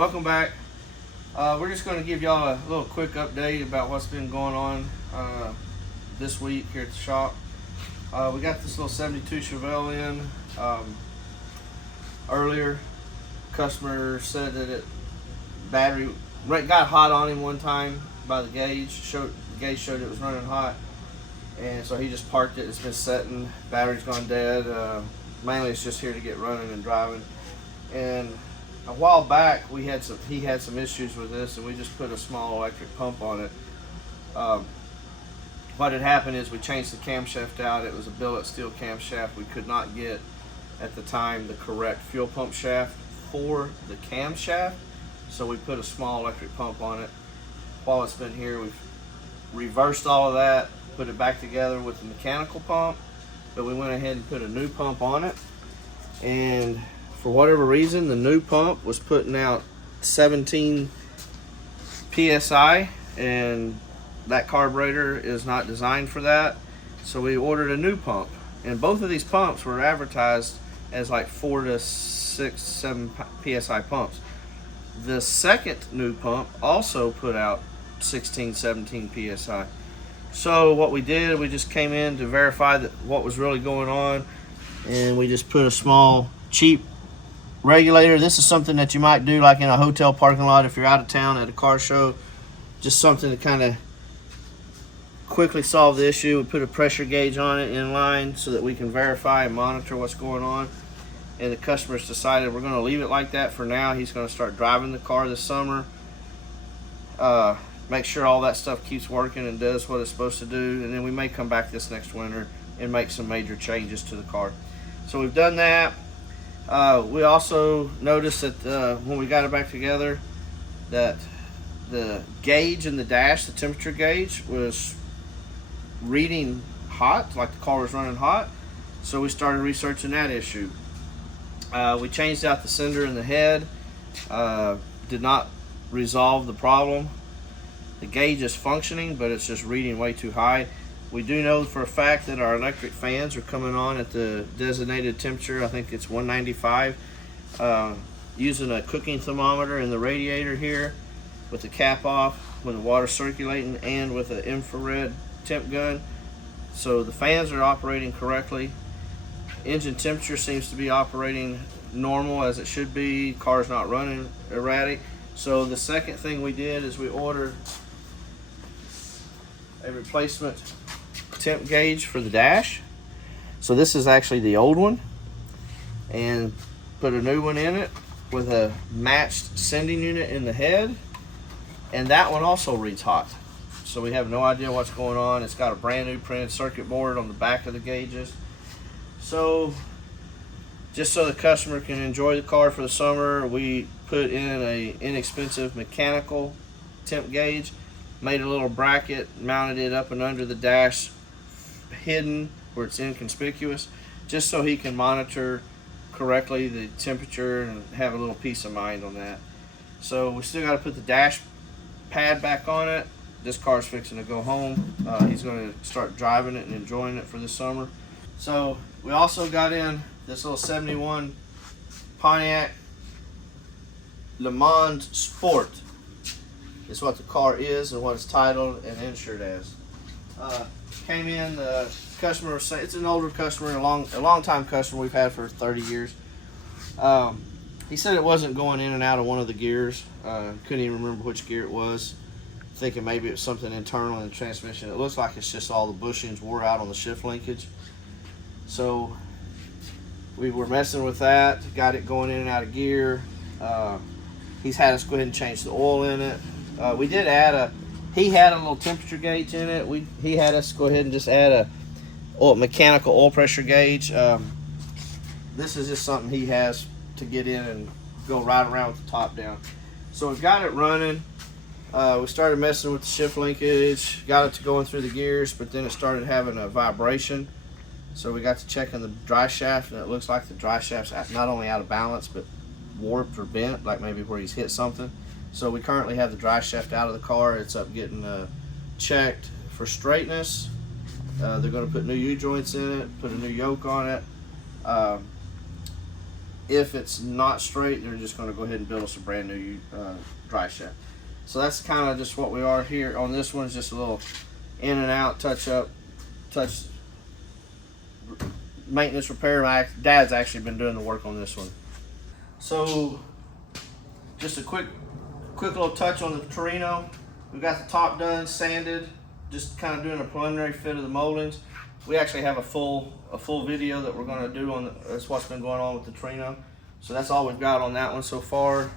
Welcome back. We're just going to give y'all a little quick update about what's been going on this week here at the shop. We got this little 72 Chevelle in earlier. Customer said that battery got hot on him one time by the gauge. The gauge showed it was running hot, and so he just parked it. It's been setting. Battery's gone dead. Mainly it's just here to get running and driving. And a while back he had some issues with this, and we just put a small electric pump on it. What had happened is we changed the camshaft out. It was a billet steel camshaft. We could not get at the time the correct fuel pump shaft for the camshaft, so we put a small electric pump on it. While it's been here, we've reversed all of that, put it back together with the mechanical pump, but we went ahead and put a new pump on it. And for whatever reason, the new pump was putting out 17 psi, and that carburetor is not designed for that. So we ordered a new pump, and both of these pumps were advertised as like 4 to 6, 7 psi pumps. The second new pump also put out 16, 17 psi. So what we did, we just came in to verify that what was really going on, and we just put a small, cheap regulator. This is something that you might do like in a hotel parking lot if you're out of town at a car show. Just something to kind of quickly solve the issue. We put a pressure gauge on it in line so that we can verify and monitor what's going on. And the customer's decided we're going to leave it like that for now. He's going to start driving the car this summer. Make sure all that stuff keeps working and does what it's supposed to do. And then we may come back this next winter and make some major changes to the car. So we've done that. We also noticed that when we got it back together, that the gauge in the dash, the temperature gauge, was reading hot, like the car was running hot. So we started researching that issue. We changed out the sender in the head. Did not resolve the problem. The gauge is functioning, but it's just reading way too high. We do know for a fact that our electric fans are coming on at the designated temperature. I think it's 195. Using a cooking thermometer in the radiator here with the cap off when the water's circulating, and with an infrared temp gun. So the fans are operating correctly. Engine temperature seems to be operating normal as it should be. Car's not running erratic. So the second thing we did is we ordered a replacement temp gauge for the dash. So this is actually the old one, and put a new one in it with a matched sending unit in the head, and that one also reads hot. So we have no idea what's going on. It's got a brand new printed circuit board on the back of the gauges. So just so the customer can enjoy the car for the summer, we put in a inexpensive mechanical temp gauge, made a little bracket, mounted it up and under the dash, hidden where it's inconspicuous, just so he can monitor correctly the temperature and have a little peace of mind on that. So we still got to put the dash pad back on it. This car's fixing to go home. He's going to start driving it and enjoying it for the summer. So we also got in this little 71 Pontiac Le Mans Sport. It's what the car is and what it's titled and insured as. Came in, the customer was saying, it's an older customer, a long time customer we've had for 30 years. He said it wasn't going in and out of one of the gears. Couldn't even remember which gear it was. Thinking maybe it was something internal in the transmission. It looks like it's just all the bushings wore out on the shift linkage. So we were messing with that, got it going in and out of gear. He's had us go ahead and change the oil in it. We did add he had a little temperature gauge in it. He had us go ahead and just add a mechanical oil pressure gauge. This is just something he has to get in and go right around with the top down. So we've got it running. We started messing with the shift linkage, got it to going through the gears, but then it started having a vibration. So we got to checking the dry shaft, and it looks like the dry shaft's not only out of balance, but warped or bent, like maybe where he's hit something. So we currently have the dry shaft out of the car. It's up getting checked for straightness. They're going to put new U-joints in it, put a new yoke on it. if it's not straight, they're just going to go ahead and build us a brand new dry shaft. So that's kind of just what we are here on this one. Is just a little in and out, touch up, maintenance, repair. My dad's actually been doing the work on this one. So just a quick little touch on the Torino. We got the top done, sanded, just kind of doing a preliminary fit of the moldings. We actually have a full video that we're going to do on that's what's been going on with the Torino. So that's all we've got on that one so far.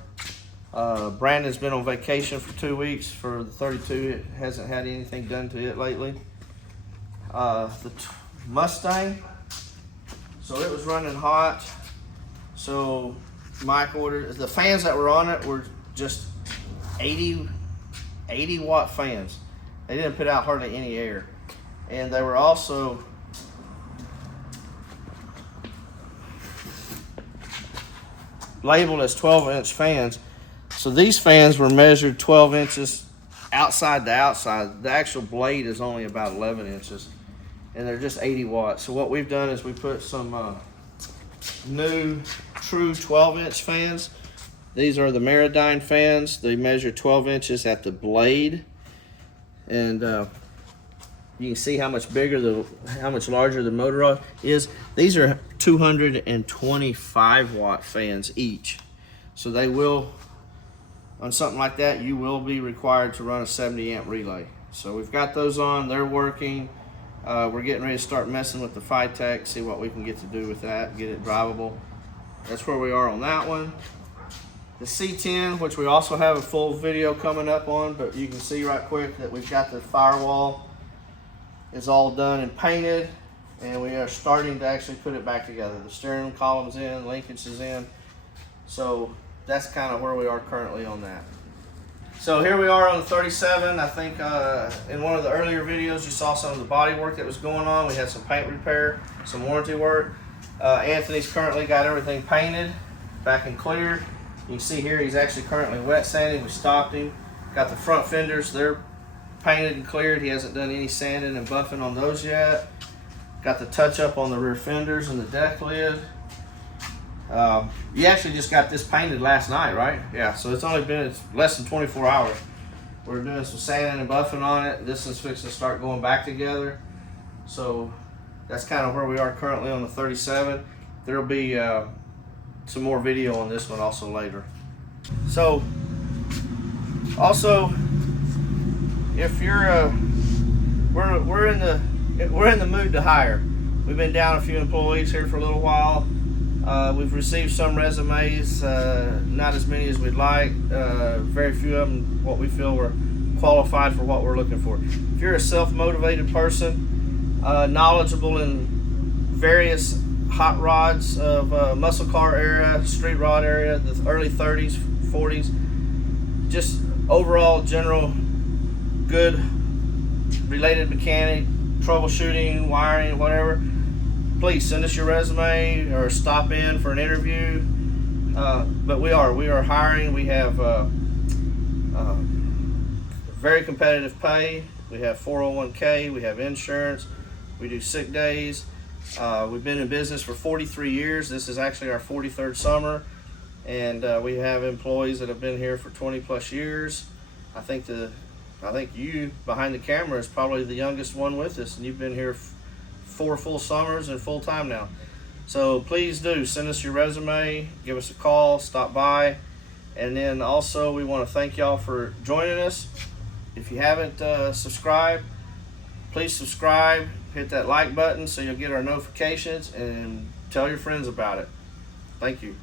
Brandon's been on vacation for 2 weeks for the 32. It hasn't had anything done to it lately. The Mustang, so it was running hot. So Mike ordered, the fans that were on it were just 80 watt fans. They didn't put out hardly any air. And they were also labeled as 12-inch fans. So these fans were measured 12 inches outside to outside. The actual blade is only about 11 inches. And they're just 80 watts. So what we've done is we put some new true 12-inch fans. These are the Meridyne fans. They measure 12 inches at the blade. And you can see how much larger the motor rod is. These are 225 watt fans each. So they will, on something like that, you will be required to run a 70 amp relay. So we've got those on, they're working. We're getting ready to start messing with the Phytech, see what we can get to do with that, get it drivable. That's where we are on that one. The C10, which we also have a full video coming up on, but you can see right quick that we've got the firewall is all done and painted, and we are starting to actually put it back together. The steering column's in, linkage is in, so that's kind of where we are currently on that. So here we are on the 37. I think in one of the earlier videos you saw some of the body work that was going on. We had some paint repair, some warranty work. Anthony's currently got everything painted, back and clear. You can see here he's actually currently wet sanding. We stopped him. Got the front fenders, they're painted and cleared. He hasn't done any sanding and buffing on those yet. Got the touch up on the rear fenders and the deck lid. You actually just got this painted last night, right? Yeah, so it's less than 24 hours. We're doing some sanding and buffing on it. This is fixing to start going back together. So that's kind of where we are currently on the 37. There'll be some more video on this one also later. So also, if you're we're in the mood to hire. We've been down a few employees here for a little while. We've received some resumes, not as many as we'd like. Very few of them what we feel were qualified for what we're looking for. If you're a self-motivated person, knowledgeable in various hot rods of muscle car era, street rod era, the early 30s, 40s, just overall general good related mechanic, troubleshooting, wiring, whatever, please send us your resume or stop in for an interview. But we are hiring. We have very competitive pay. We have 401k, we have insurance, we do sick days. We've been in business for 43 years. This is actually our 43rd summer, and we have employees that have been here for 20 plus years. I think you behind the camera is probably the youngest one with us, and you've been here 4 full summers and full time now. So please do send us your resume, give us a call, stop by, and then also we want to thank y'all for joining us. If you haven't subscribed, please subscribe, hit that like button so you'll get our notifications, and tell your friends about it. Thank you.